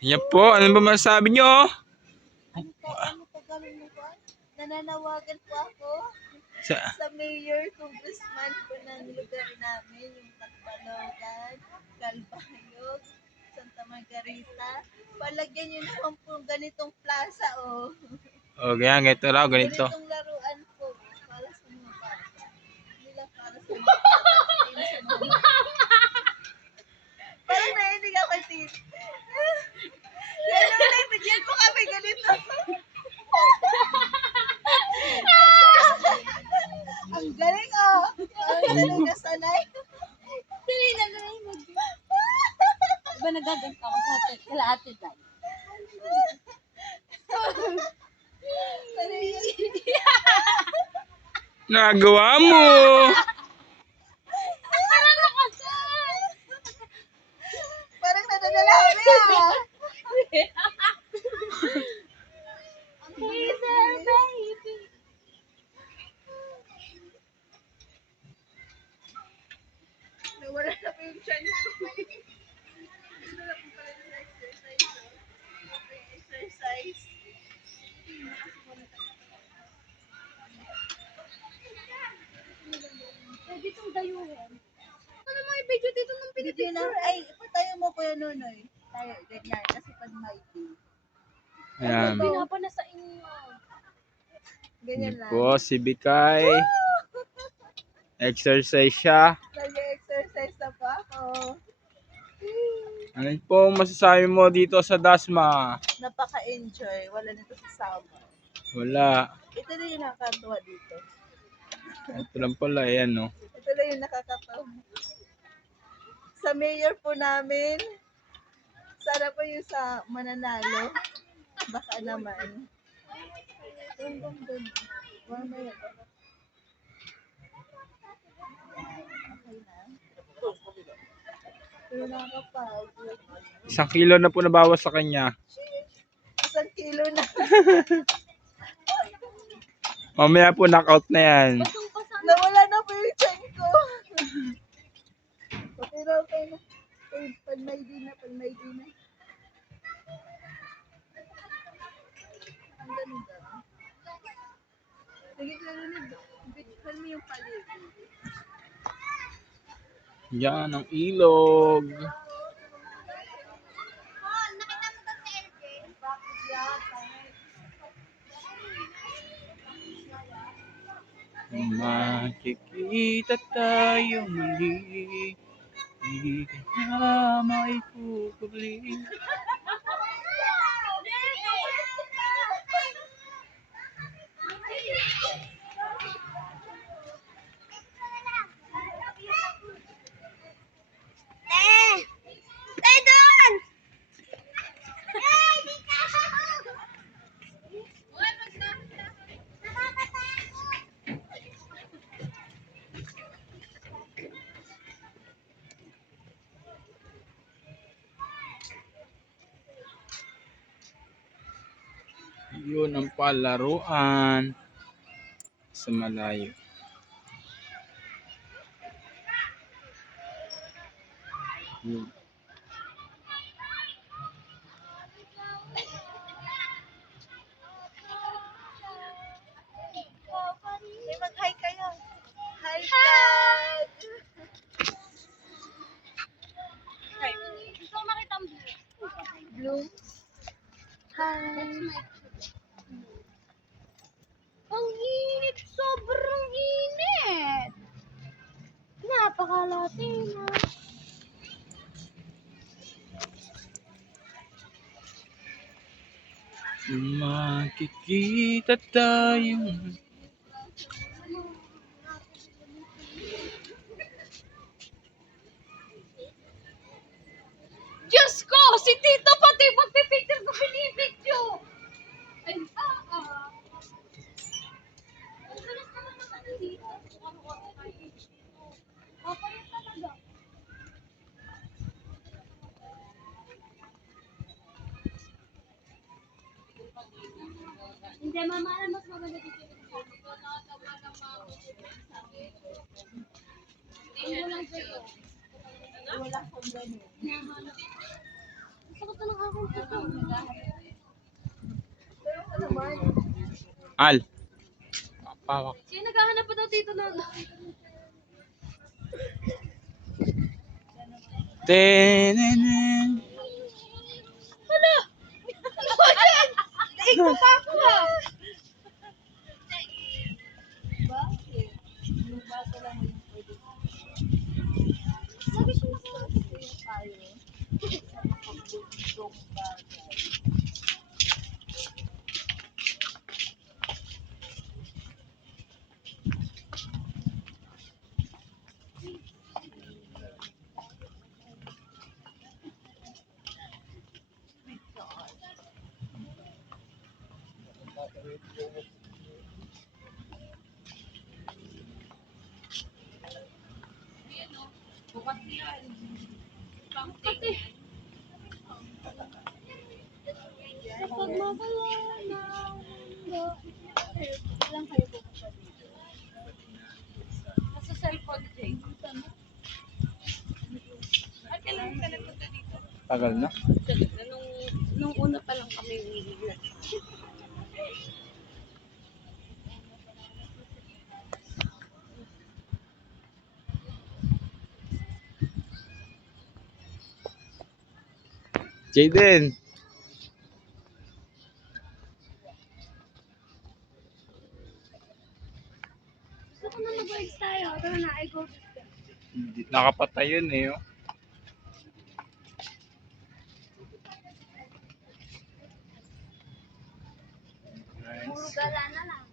Yan po, ano ba masasabi nyo? Ano po kami mo po? Nananawagan po ako Sa, sa mayor, congressman po ng lugar namin, yung Tacloban, Calbayog, Santa Margarita. Palagyan nyo naman po ganitong plaza, oh. o ganito raw, ganito. Ganitong laruan po para sa mga bata. Hindi lang para sa mga bata, pati sa mga parang nainig ako, Tito. Ganun na, bigyan po kami ganito. Ang galing, oh. Ang galing ka sanay. Dali na mo. Diba nagaganta ako sa atin? Kala ate dahil. Nagawa mo! Parang nadadala kami, ah. Ang bilis. Baby. Nawala na po yung chan ko. Gusto na po pala ng exercise, oh. Okay, exercise. Pwede itong dayuhin. Ano mga i-video dito nung Hindi na, ay, ipatayo mo Kuya Nunoy. Tayo, ganyan, kasi pag may day. Ayan. pinapa na sa inyo. Ganyan Yan lang. po, si Bikay. Exercise siya. Nag-exercise na po ako. Ano po masasabi mo dito sa Dasma? Napaka-enjoy. Wala nito sa summer. Wala. Ito na yung nakakatuwa dito. Ito lang pala, ayan no. Ito na yung nakakatawa. Sa mayor po namin, sana po yung sa mananalo. Baka naman. Doon. Mamaya. Okay na. Pero nakakapagod. 1 kilo na po nabawas sa kanya. 1 kilo na. Mamaya po knockout na yan. Nawala na po yung tiyan ko. Okay na, okay na. Pag may di na. Ang ganda. Sige, Clarunid. Bitchan mo yung paligid. Yan ang ilog. Makikita tayo muli. Di ka na maipupuli. Yun ang palaruan sa malayo. Yun. May mag-hi kayo. Hi, vlog! Hi. Gusto ko makita ang Blue. Hi. Ang init! Sobrang init! Napakalati na. Makikita tayo. Diyos ko! Si Tito pati magpipicture ko pinipicture! Ay, Ang galas naman naman dito. Papayat talaga. Hindi, mama, alam mas maganda dito. Hindi mo lang sa'yo. Wala akong ganun. Gusto ko Al. Pawak. Sino naghahanap pa daw dito na? Tenenen. Ano? Ikaw pa ako ah. Bakit? Yung bata lang yung pwede. Sabi siya Tayo. Sa makagbundong bagay. Pati. Kapag mawala na mundo. Ilang kayo pumunta dito? Nasa cellphone, Jay. At kailan ka nagpunta dito? Tagal na. Nung una pa lang kami nag Jaden. Gusto ko na mag-rides tayo. Tara na, I go. Nakapatay yun eh. Oh. Puro Nice. gala na lang.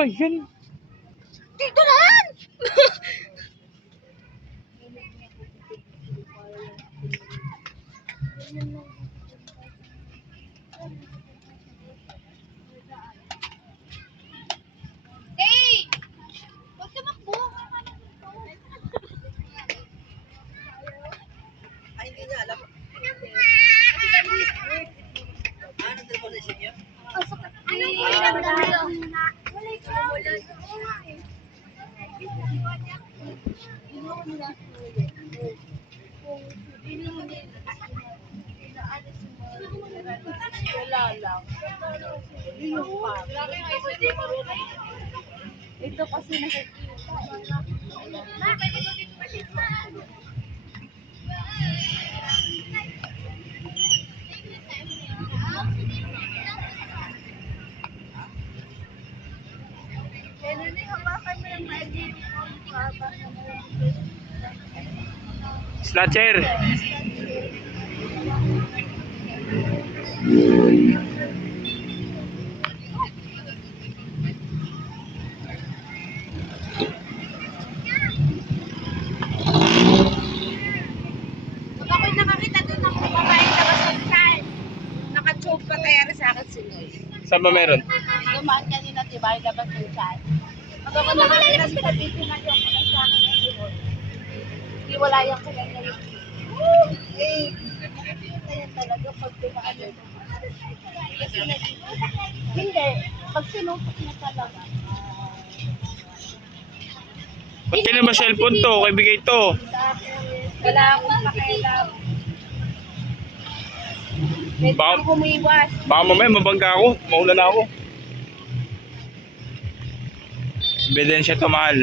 Ayan. Dito na yan! Hey! Huwag ka makbo! Ay, hindi niya alam. Ano telepono sa inyo? Wala lang. Yun yung pa. Ito kasi nakikita. Kaya nini, hawakan mo lang maigi yung baba na mo. Snatcher. Pag ako'y nakakita doon ng babaeng nakasunsan, naka-choke pa kaya sa akin si Noy. Saan ba meron? Dumaan kanina, diba, yung labas yung chan. Pag ako nakakita sa dito na yung mga sa akin na si Noy. Hindi wala yung kaya na yun. Eh, kaya talaga pag dumaan yun. Kasi hindi, pag sinupot na talaga. Ba't ka na ba cellphone to? Kaibigay to. Wala akong pakialam. Pwede Baka- kang humiwas. Baka mamaya mabangga ako. Maula na ako. Ebidensya to, mahal.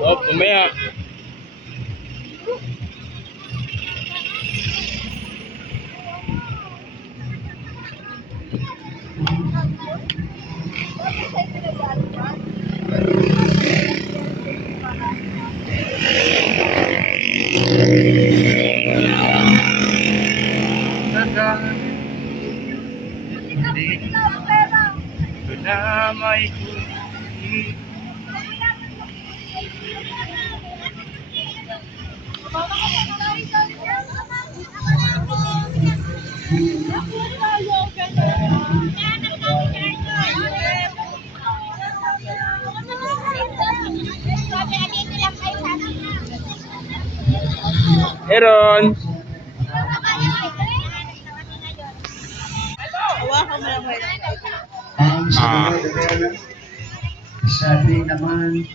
Oh, mamaya. Ito na may kulit. Aaron! Hawakan mo lang mo. Ang sumunod na sabi naman